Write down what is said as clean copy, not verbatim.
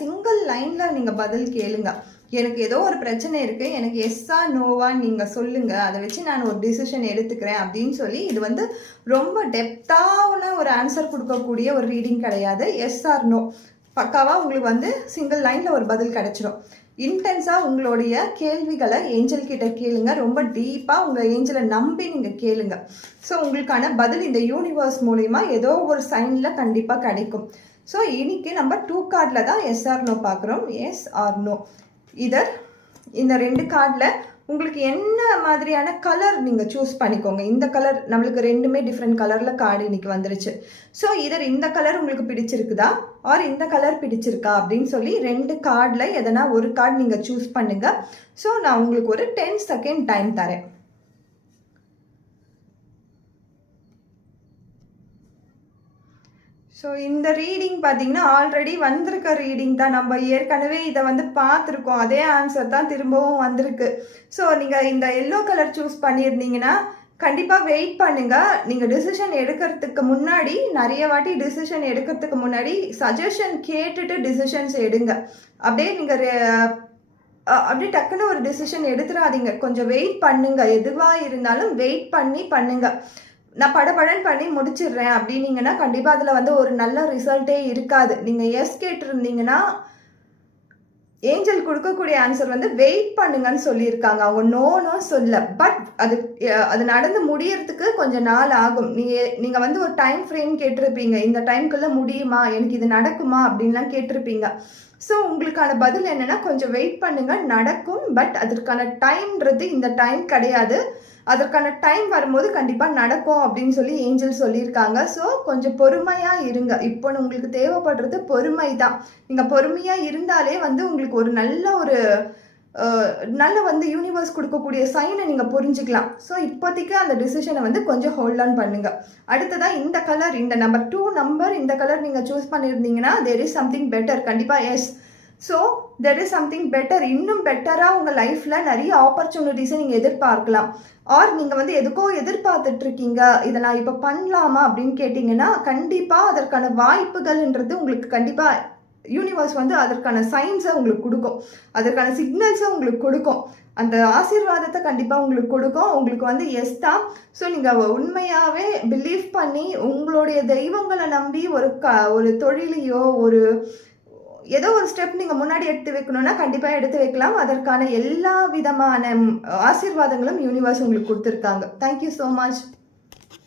Single லைன்ல நீங்க பதில் கேளுங்க. எனக்கு ஏதோ ஒரு பிரச்சனை இருக்கு, எனக்கு எஸ்ஸா நோவா நீங்க சொல்லுங்க, அதை வச்சு நான் ஒரு டிசிஷன் எடுத்துக்கிறேன் அப்படின்னு சொல்லி. இது வந்து ரொம்ப டெப்த்தான ஒரு ஆன்சர் கொடுக்கக்கூடிய ஒரு ரீடிங் கிடையாது. எஸ் ஆர் நோ பக்காவா உங்களுக்கு வந்து சிங்கிள் லைன்ல ஒரு பதில் கிடைச்சிடும். இன்டென்ஸாக உங்களுடைய கேள்விகளை ஏஞ்சல் கிட்ட கேளுங்க. ரொம்ப டீப்பாக உங்கள் ஏஞ்சலை நம்பி நீங்கள் கேளுங்க. ஸோ உங்களுக்கான பதில் இந்த யூனிவர்ஸ் மூலிமா ஏதோ ஒரு சைனில் கண்டிப்பாக கிடைக்கும். ஸோ இன்னைக்கு நம்ம 2 கார்டில் தான் எஸ் ஆர் நோ பார்க்குறோம். எஸ் ஆர் நோ இதர் இந்த 2 கார்டில் உங்களுக்கு என்ன மாதிரியான கலர் நீங்கள் சூஸ் பண்ணிக்கோங்க. இந்த கலர் நம்மளுக்கு 2மே டிஃப்ரெண்ட் கலரில் கார்டு இன்னைக்கு வந்துருச்சு. ஸோ இதர் இந்த கலர் உங்களுக்கு பிடிச்சிருக்குதா ஆர் இந்த கலர் பிடிச்சிருக்கா அப்படின்னு சொல்லி 2 கார்டில் எதனா ஒரு கார்டு நீங்கள் சூஸ் பண்ணுங்கள். ஸோ நான் உங்களுக்கு ஒரு 10 செகண்ட் டைம் தரேன். ஸோ இந்த ரீடிங் பார்த்தீங்கன்னா ஆல்ரெடி வந்திருக்க ரீடிங் தான். நம்ம ஏற்கனவே இதை வந்து பார்த்துருக்கோம். அதே ஆன்சர் தான் திரும்பவும் வந்திருக்கு. ஸோ நீங்கள் இந்த எல்லோ கலர் சூஸ் பண்ணியிருந்தீங்கன்னா கண்டிப்பாக வெயிட் பண்ணுங்கள். நீங்கள் டிசிஷன் எடுக்கிறதுக்கு முன்னாடி நிறைய வாட்டி டிசிஷன் எடுக்கிறதுக்கு முன்னாடி சஜஷன் கேட்டுட்டு டிசிஷன்ஸ் எடுங்க. அப்படியே நீங்கள் அப்படியே டக்குன்னு ஒரு டிசிஷன் எடுத்துடாதீங்க. கொஞ்சம் வெயிட் பண்ணுங்க. எதுவாக இருந்தாலும் வெயிட் பண்ணி பண்ணுங்க. நான் படபடன்னு பண்ணி முடிச்சிடுறேன் அப்படின்னீங்கன்னா கண்டிப்பாக அதில் வந்து ஒரு நல்ல ரிசல்ட்டே இருக்காது. நீங்கள் எஸ் கேட்டிருந்தீங்கன்னா ஏஞ்சல் கொடுக்கக்கூடிய ஆன்சர் வந்து வெயிட் பண்ணுங்கன்னு சொல்லியிருக்காங்க. அவங்க நோனோ சொல்ல. பட் அது நடந்து முடியறதுக்கு கொஞ்சம் நாள் ஆகும். நீங்கள் வந்து ஒரு டைம் ஃப்ரேம் கேட்டிருப்பீங்க. இந்த டைம்குள்ளே முடியுமா, எனக்கு இது நடக்குமா அப்படின்லாம் கேட்டிருப்பீங்க. ஸோ உங்களுக்கான பதில் என்னென்னா கொஞ்சம் வெயிட் பண்ணுங்க, நடக்கும். பட் அதற்கான டைம்ன்றது இந்த டைம் கிடையாது. அதற்கான டைம் வரும்போது கண்டிப்பாக நடக்கும் அப்படின்னு சொல்லி ஏஞ்சல் சொல்லியிருக்காங்க. ஸோ கொஞ்சம் பொறுமையாக இருங்க. இப்போ உங்களுக்கு தேவைப்படுறது பொறுமை தான். நீங்கள் பொறுமையாக இருந்தாலே வந்து உங்களுக்கு ஒரு நல்ல வந்து யூனிவர்ஸ் கொடுக்கக்கூடிய சைனை நீங்கள் புரிஞ்சுக்கலாம். ஸோ இப்போதைக்கு அந்த டிசிஷனை வந்து கொஞ்சம் ஹோல்ட் ஆன் பண்ணுங்க. அடுத்ததான் இந்த கலர், இந்த நம்பர் 2 நம்பர், இந்த கலர் நீங்கள் சூஸ் பண்ணியிருந்தீங்கன்னா there is something better. கண்டிப்பாக yes. So there is something better. இன்னும் பெட்டராக உங்கள் லைஃப்பில் நிறைய ஆப்பர்ச்சுனிட்டிஸை நீங்கள் எதிர்பார்க்கலாம். ஆர் நீங்கள் வந்து எதுக்கோ எதிர்பார்த்துட்டு இருக்கீங்க, இதெல்லாம் இப்போ பண்ணலாமா அப்படின்னு கேட்டிங்கன்னா கண்டிப்பாக அதற்கான வாய்ப்புகள்ன்றது உங்களுக்கு கண்டிப்பாக யூனிவர்ஸ் வந்து அதற்கான சைன்ஸை உங்களுக்கு கொடுக்கும், அதற்கான சிக்னல்ஸை உங்களுக்கு கொடுக்கும், அந்த ஆசீர்வாதத்தை கண்டிப்பாக உங்களுக்கு கொடுக்கும். உங்களுக்கு வந்து எஸ் தான். ஸோ நீங்கள் உண்மையாகவே பிலீவ் பண்ணி உங்களுடைய தெய்வங்களை நம்பி ஒரு தொழிலையோ ஏதோ ஒரு ஸ்டெப் நீங்கள் முன்னாடி எடுத்து வைக்கணும்னா கண்டிப்பாக எடுத்து வைக்கலாம். அதற்கான எல்லா விதமான ஆசீர்வாதங்களும் யூனிவர்ஸ் உங்களுக்கு கொடுத்துருக்காங்க. Thank you so much.